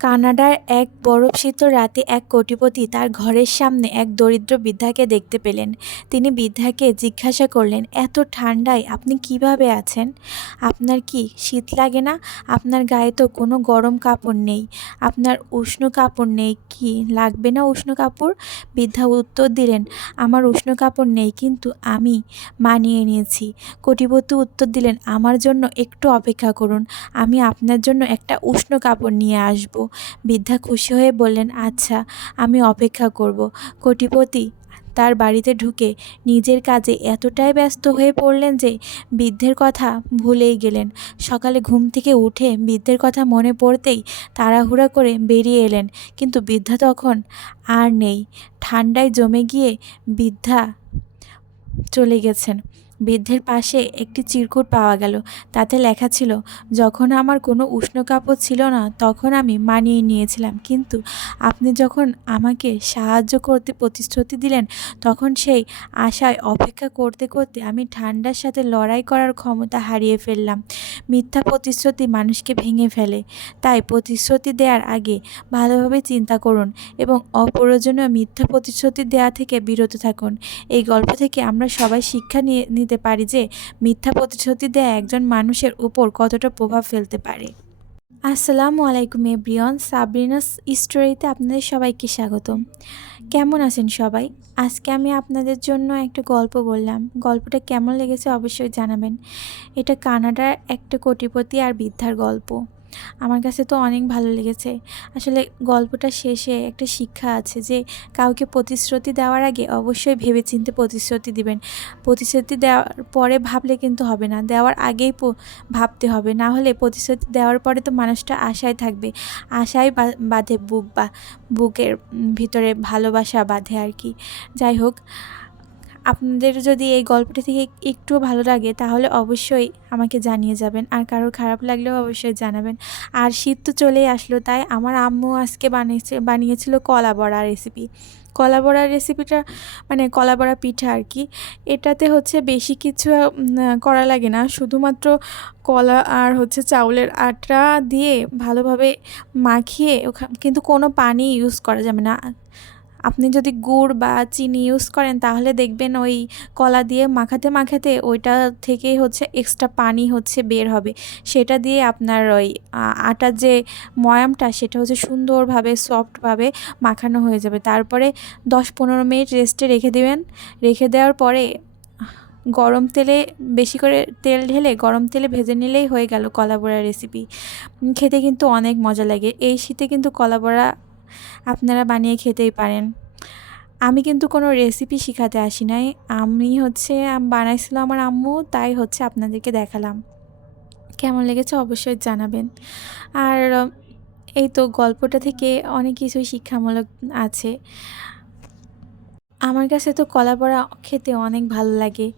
কানাডার এক বরফশীতল রাতে এক কোটিপতি তার ঘরের সামনে এক দরিদ্র বৃদ্ধাকে দেখতে পেলেন। তিনি বৃদ্ধাকে জিজ্ঞাসা করলেন, এত ঠান্ডায় আপনি কীভাবে আছেন? আপনার কি শীত লাগে না? আপনার গায়ে তো কোনো গরম কাপড় নেই। আপনার উষ্ণ কাপড় নেই কি? লাগবে না উষ্ণ কাপড়? বৃদ্ধা উত্তর দিলেন, আমার উষ্ণ কাপড় নেই, কিন্তু আমি মানিয়ে নিয়েছি। কোটিপতি উত্তর দিলেন, আমার জন্য একটু অপেক্ষা করুন। আমি আপনার জন্য একটা উষ্ণ কাপড় নিয়ে আসব। বৃদ্ধা খুশি হয়ে বললেন আচ্ছা আমি অপেক্ষা করব। কোটিপতি তার বাড়িতে ঢুকে নিজের কাজে এতটাই ব্যস্ত হয়ে পড়লেন যে বৃদ্ধের কথা ভুলেই গেলেন। সকালে ঘুম থেকে উঠে বৃদ্ধের কথা মনে পড়তেই তাড়াহুড়া করে বেরিয়ে এলেন। কিন্তু বৃদ্ধা তখন আর নেই। ঠান্ডায় জমে গিয়ে বৃদ্ধা চলে গেছেন। বৃদ্ধের পাশে একটি চিরকুট পাওয়া গেল। তাতে লেখা ছিল, যখন আমার কোনো উষ্ণ কাপড় ছিল না, তখন আমি মানিয়ে নিয়েছিলাম। কিন্তু আপনি যখন আমাকে সাহায্য করতে প্রতিশ্রুতি দিলেন, তখন সেই আশায় অপেক্ষা করতে করতে আমি ঠান্ডার সাথে লড়াই করার ক্ষমতা হারিয়ে ফেললাম। মিথ্যা প্রতিশ্রুতি মানুষকে ভেঙে ফেলে। তাই প্রতিশ্রুতি দেওয়ার আগে ভালোভাবে চিন্তা করুন এবং অপ্রয়োজনীয় মিথ্যা প্রতিশ্রুতি দেওয়া থেকে বিরত থাকুন। এই গল্প থেকে আমরা সবাই শিক্ষা নিয়ে নিতে পারি যে মিথ্যা প্রতিশ্রুতি দেয়া একজন মানুষের উপর কতটা প্রভাব ফেলতে পারে। আসসালামু আলাইকুম এব্রিয়ন সাবরিনাস স্টোরিতে আপনাদের সবাইকে স্বাগতম। কেমন আছেন সবাই? আজকে আমি আপনাদের জন্য একটা গল্প বললাম। গল্পটা কেমন লেগেছে অবশ্যই জানাবেন। এটা কানাডার একটা কোটিপতি আর বৃদ্ধার গল্প। আমার কাছে তো অনেক ভালো লেগেছে। আসলে গল্পটা শেষে একটা শিক্ষা আছে যে, কাউকে প্রতিশ্রুতি দেওয়ার আগে অবশ্যই ভেবেচিন্তে প্রতিশ্রুতি দিবেন। প্রতিশ্রুতি দেওয়ার পরে ভাবলে কিন্তু হবে না। দেওয়ার আগেই ভাবতে হবে। না হলে প্রতিশ্রুতি দেওয়ার পরে তো মানুষটা আশায় থাকবে। আশায় বাঁধে বুক বা, বুকের ভিতরে ভালোবাসা বাঁধে আর কি। যাই হোক আপনাদের যদি এই গল্পটা থেকে একটু ভালো লাগে, তাহলে অবশ্যই আমাকে জানিয়ে যাবেন। আর কারোর খারাপ লাগলেও অবশ্যই জানাবেন। আর শীত তো চলেই আসলো, তাই আমার আম্মু আজকে বানিয়েছে, বানিয়েছিল কলা বড়া রেসিপি কলা বড়া রেসিপিটা মানে কলা বড়া পিঠা আর কি, এটাতে হচ্ছে বেশি কিছু করা লাগে না। শুধুমাত্র কলা আর হচ্ছে চাউলের আটা দিয়ে ভালোভাবে মাখিয়ে কিন্তু কোনো পানি ইউজ করা যাবে না। আপনি যদি গুড় বা চিনি ইউজ করেন, তাহলে দেখবেন ওই কলা দিয়ে মাখাতে মাখাতে ওইটা থেকেই হচ্ছে এক্সট্রা পানি হচ্ছে বের হবে। সেটা দিয়ে আপনার ওই আটার যে ময়ামটা, সেটা হচ্ছে সুন্দরভাবে সফটভাবে মাখানো হয়ে যাবে। তারপরে দশ পনেরো মিনিট রেস্টে রেখে দেবেন। রেখে দেওয়ার পরে গরম তেলে বেশি করে তেল ঢেলে গরম তেলে ভেজে নিলেই হয়ে গেল কলা বড়া রেসিপি খেতে কিন্তু অনেক মজা লাগে। এই শীতে কিন্তু কলা বড়া আপনারা বানিয়ে খেতেই পারেন। আমি কিন্তু কোনো রেসিপি শেখাতে আসি নাই। আমি হচ্ছে বানাইছিল আমার আম্মু, তাই হচ্ছে আপনাদেরকে দেখালাম। কেমন লেগেছে অবশ্যই জানাবেন। আর, এই তো গল্পটা থেকে অনেক কিছুই শিক্ষামূলক আছে। আমার কাছে তো কলা বড়া খেতে অনেক ভালো লাগে।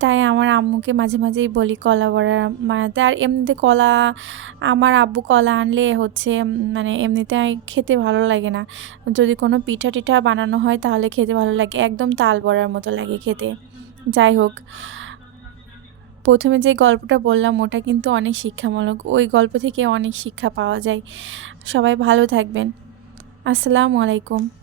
তাই আমার আম্মুকে মাঝে মাঝেই বলি কলা বড়া বানাতে। আর এমনিতে কলা, আমার আব্বু কলা আনলে হচ্ছে মানে এমনিতে খেতে ভালো লাগে না। যদি কোনো পিঠা টিঠা বানানো হয় তাহলে খেতে ভালো লাগে, একদম তাল বড়ার মতো লাগে খেতে। যাই হোক, প্রথমে যে গল্পটা বললাম ওটা কিন্তু অনেক শিক্ষামূলক, ওই গল্প থেকে অনেক শিক্ষা পাওয়া যায়। সবাই ভালো থাকবেন। আসসালামু আলাইকুম।